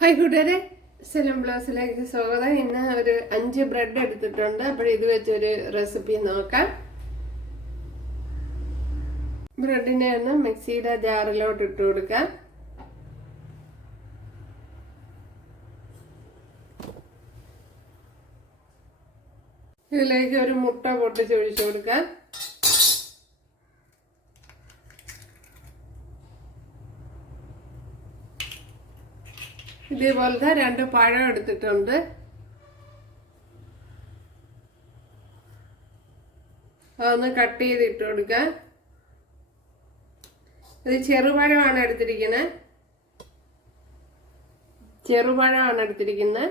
Hi കൂട്ടുകാരെ സെലം ബ്ലൗസിലേക്ക് സ്വാഗതം. ഇന്ന് ഒരു അഞ്ച് ബ്രെഡ് എടുത്തിട്ടുണ്ട്. അപ്പോൾ ഇത് വെച്ചൊരു റെസിപ്പി നോക്കാം. ബ്രെഡിനെ ഒന്ന് മിക്സിയുടെ ജാറിലോട്ട് ഇട്ട് കൊടുക്കാം. ഇതിലേക്ക് ഒരു മുട്ട പൊട്ടിച്ചൊഴിച്ചു കൊടുക്കാം. ഇതേപോലത്തെ രണ്ട് പഴം എടുത്തിട്ടുണ്ട്. അതൊന്ന് കട്ട് ചെയ്ത് ഇട്ട് കൊടുക്കാം. ഇത് ചെറുപഴമാണ് എടുത്തിരിക്കുന്നത് ചെറുപഴമാണ് എടുത്തിരിക്കുന്നത്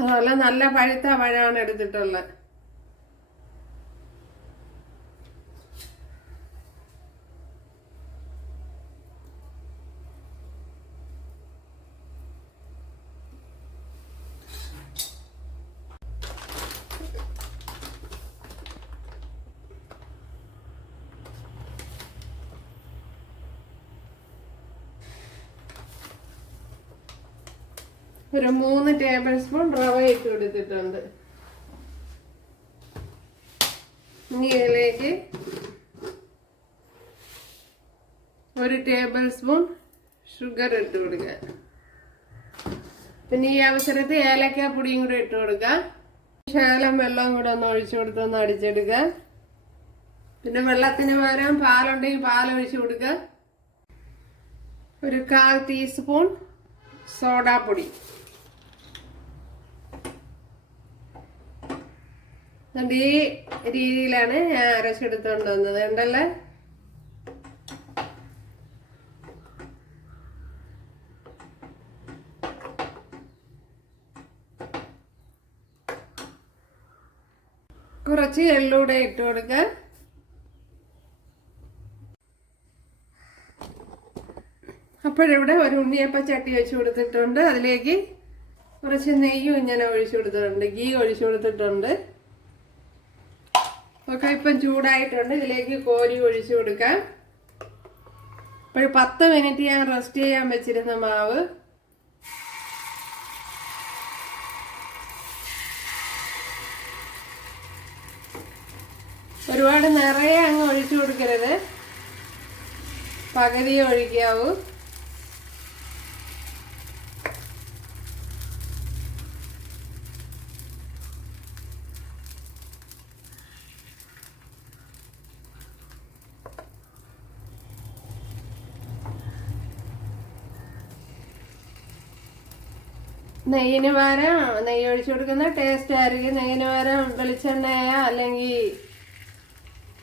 അതുപോലെ നല്ല പഴുത്ത പഴമാണ് എടുത്തിട്ടുള്ളത്. ഒരു മൂന്ന് ടേബിൾ സ്പൂൺ റവ ഇട്ട് കൊടുത്തിട്ടുണ്ട്. ഇനി ഇതിലേക്ക് ഒരു ടേബിൾ സ്പൂൺ ഷുഗർ ഇട്ട് കൊടുക്കുക. പിന്നെ ഈ അവസരത്തിൽ ഏലക്ക പൊടിയും കൂടെ ഇട്ട് കൊടുക്കുക. ശകലം വെള്ളം കൂടെ ഒന്ന് ഒഴിച്ചു കൊടുത്തൊന്ന് അടിച്ചെടുക്കുക. പിന്നെ വെള്ളത്തിന് പകരം പാലുണ്ടെങ്കിൽ പാൽ ഒഴിച്ചു കൊടുക്കുക. ഒരു കാൽ ടീസ്പൂൺ സോഡാപ്പൊടി. അതുകൊണ്ട് ഈ രീതിയിലാണ് ഞാൻ അരച്ചെടുത്തോണ്ട് വന്നത്. ഉണ്ടല്ലേ കുറച്ച് എള്ളൂടെ ഇട്ട് കൊടുക്കാം. അപ്പോഴിവിടെ ഒരു ഉണ്ണിയപ്പ ചട്ടി വെച്ച് കൊടുത്തിട്ടുണ്ട്. അതിലേക്ക് കുറച്ച് നെയ്യും ഇങ്ങനെ ഒഴിച്ചു കൊടുത്തിട്ടുണ്ട്. ഗീ ഒഴിച്ചു കൊടുത്തിട്ടുണ്ട്. ഒക്കെ ഇപ്പം ചൂടായിട്ടുണ്ട്. ഇതിലേക്ക് കോരി ഒഴിച്ചു കൊടുക്കാം. ഇപ്പോൾ പത്ത് മിനിറ്റ് ഞാൻ റെസ്റ്റ് ചെയ്യാൻ വെച്ചിരുന്ന മാവ്. ഒരുപാട് നിറയെ അങ്ങ് ഒഴിച്ചു കൊടുക്കരുത്. പകുതി ഒഴിക്കാവൂ. നെയ്യിന് പകരം നെയ്യ് ഒഴിച്ചു കൊടുക്കുന്ന ടേസ്റ്റ് ആയിരിക്കും. നെയ്യിന് പകരം വെളിച്ചെണ്ണയോ അല്ലെങ്കിൽ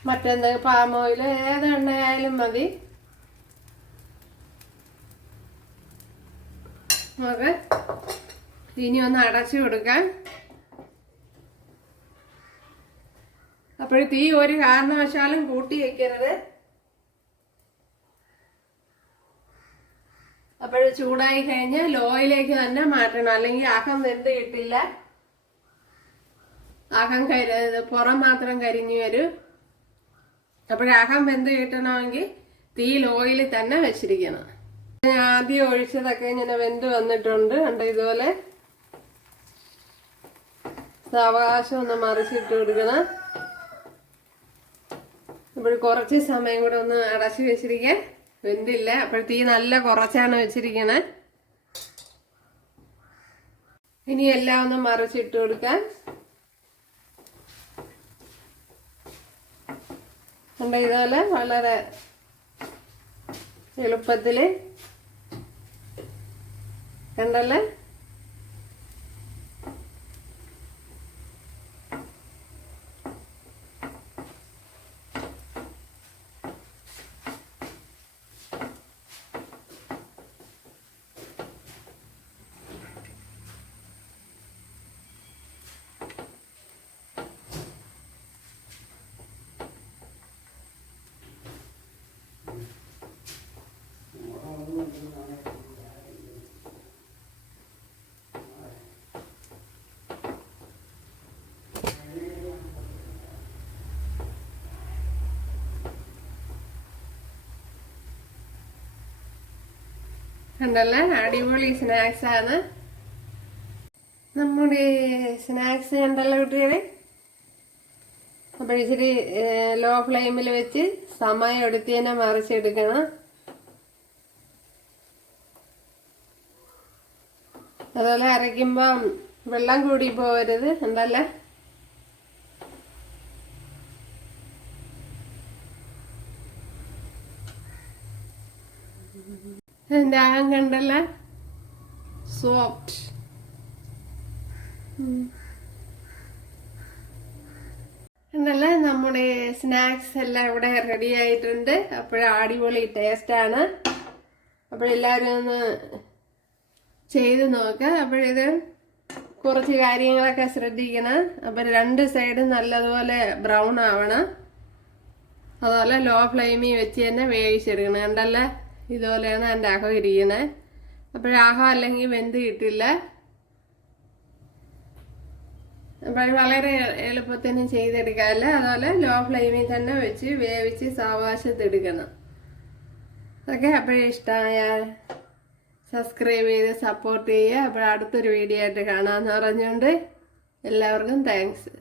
മറ്റെന്തെങ്കിലും പാം ഓയിൽ ഏത് എണ്ണയായാലും മതി. നമുക്ക് ഇനി ഒന്ന് അടച്ചു കൊടുക്കാം. അപ്പോൾ തീ ഒരു കാരണവശാലും കൂട്ടി വെക്കരുത്. അപ്പോൾ ചൂടായി കഴിഞ്ഞ് ലോയിലേക്ക് തന്നെ മാറ്റണം. അല്ലെങ്കിൽ അകം വെന്ത് കിട്ടില്ല. അകം കരി പുറം മാത്രം കരിഞ്ഞു വരും. അപ്പോൾ അകം വെന്ത് കിട്ടണമെങ്കിൽ തീ ലോയിൽ തന്നെ വെച്ചിരിക്കണം. ഞാൻ ആദ്യം ഒഴിച്ചതൊക്കെ ഇങ്ങനെ വെന്ത് വന്നിട്ടുണ്ട്. കണ്ട ഇതുപോലെ? സാവകാശം ഒന്ന് മറിച്ചിട്ട് കൊടുക്കണം. ഇപ്പോൾ കുറച്ച് സമയം കൂടെ ഒന്ന് അടച്ചു വെച്ചിരിക്കാൻ വെന്തില്ല. അപ്പോൾ തീ നല്ല കുറച്ചാണ് വെച്ചിരിക്കണേ. ഇനി എല്ലാം ഒന്ന് മറിച്ചിട്ട് കൊടുക്കാൻ കണ്ട ഇതുപോലെ വളരെ എളുപ്പത്തിൽ കണ്ടല്ലേ? കണ്ടല്ലേ അടിപൊളി സ്നാക്സ് ആണ്. നമ്മുടെ സ്നാക്സ് കണ്ടല്ലോ കുട്ടികളെ? അപ്പോൾ ഇച്ചിരി ലോ ഫ്ലെയിമിൽ വെച്ച് സമയം എടുത്ത് തന്നെ മറിച്ചെടുക്കണം. അതുപോലെ അരയ്ക്കുമ്പം വെള്ളം കൂടി പോകരുത് എന്തല്ലേ എന്റെ കണ്ടല്ല? സോഫ്റ്റ് എന്നല്ല നമ്മുടെ സ്നാക്സ് എല്ലാം ഇവിടെ റെഡി ആയിട്ടുണ്ട്. അപ്പോഴും അടിപൊളി ടേസ്റ്റാണ് അപ്പോഴെല്ലാവരും ഒന്ന് ചെയ്ത് നോക്കുക അപ്പോഴിത് കുറച്ച് കാര്യങ്ങളൊക്കെ ശ്രദ്ധിക്കണം. അപ്പം രണ്ട് സൈഡും നല്ലതുപോലെ ബ്രൗൺ ആവണം. അതുപോലെ ലോ ഫ്ലെയിമിൽ വെച്ച് തന്നെ വേവിച്ചെടുക്കണം. കണ്ടല്ലേ? ഇതുപോലെയാണ് എന്റെ അകം ഇരിക്കുന്നത് അപ്പോഴാഹം അല്ലെങ്കിൽ വെന്ത് കിട്ടില്ല. അപ്പോൾ വളരെ എളുപ്പത്തിന് ചെയ്തെടുക്കാമല്ല അതുപോലെ ലോ ഫ്ലെയിമിൽ തന്നെ വെച്ച് വേവിച്ച് സാവകാശത്തെടുക്കണം ഓക്കെ അപ്പോൾ ഇഷ്ടമായ സബ്സ്ക്രൈബ് ചെയ്ത് സപ്പോർട്ട് ചെയ്യുക. അപ്പോൾ അടുത്തൊരു വീഡിയോ ആയിട്ട് കാണാമെന്ന് പറഞ്ഞുകൊണ്ട് എല്ലാവർക്കും താങ്ക്സ്